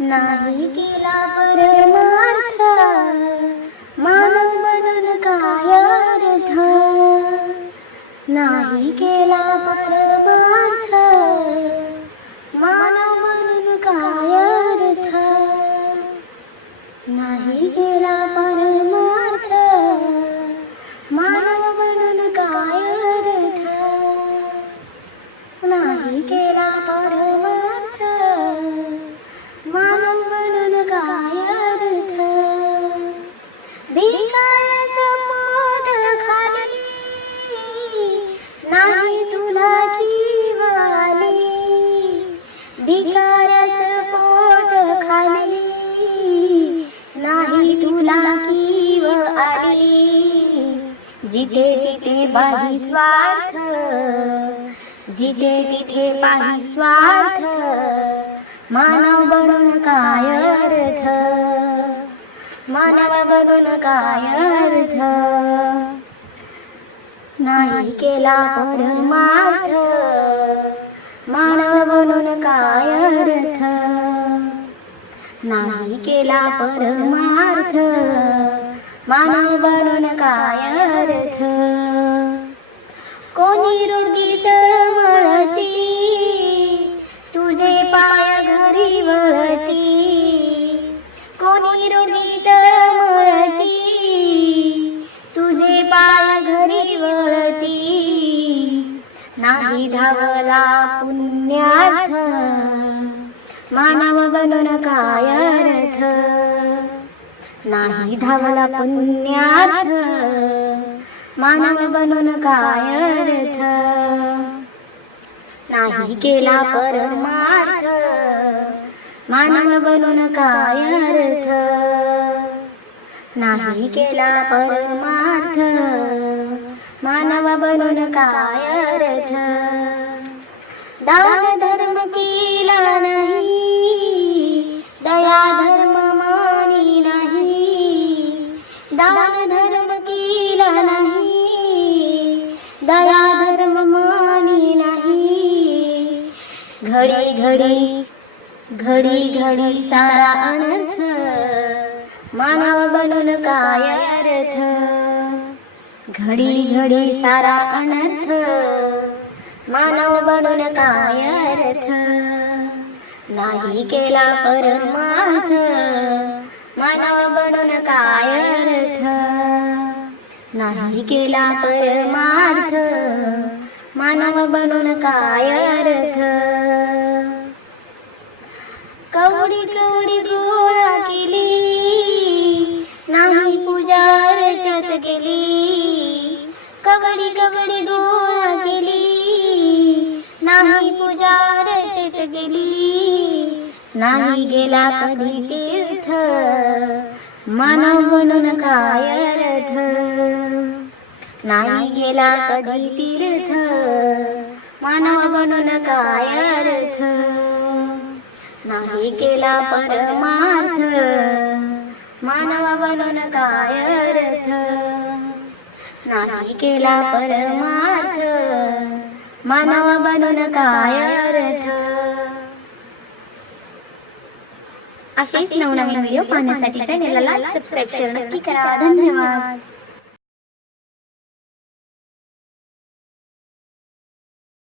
नाही केला परमार्थ. खाली नाही तुला कीव आली. जिथे तिथे पाही स्वार्थ जिथे तिथे पाही स्वार्थ मानव बनून काय अर्थ? मानव बनून काय अर्थ? नाही केला परमार्थ मानव बनून काय अर्थ? नाही केला परमार्थ. मानव बनून काय अर्थ? कोणी रोगीत मळती? तुझे पाय घरी वळती? कोणी रोगीत मळती? तुझे पाय घरी वळती? नाही धावला पुण्यार्थ. मानव बनून काय अर्थ नाही धावला पुण्यार्थ मानव बनून काय नाही केला परमार्थ। मानव बनून काय नाही केला परमार्थ। मानव बनून काय अर्थ दान धर्म केला नाही। दान धर्म केला नाही. दया धर्म मानी नाही. घडी घडी घडी घडी सारा अनर्थ. मानव बनून काय अर्थ? घडी घडी सारा अनर्थ. मानव बनून काय अर्थ? नाही केला परमार्थ. मानव बनून काय अर्थ नाही केला परमार्थ मानव बनून काय अर्थ कवडी कवडी गोळा केली नाही पूजा रचत केली कवडी कवडी गोळा केली नाही पूजा रचत गेली. नाही गेला कधी तीर्थ. मानव बनून काय अर्थ नाही गेला कधी तीर्थ. मानव बनून काय अर्थ नाही केला परमार्थ. मानव बनून काय अर्थ नाही केला परमार्थ. मानव बनून काय अर्थ असेच नवनवीन व्हिडिओ पाहण्यासाठी चॅनेलला लाईक सबस्क्राईब शेअर नक्की करा. धन्यवाद.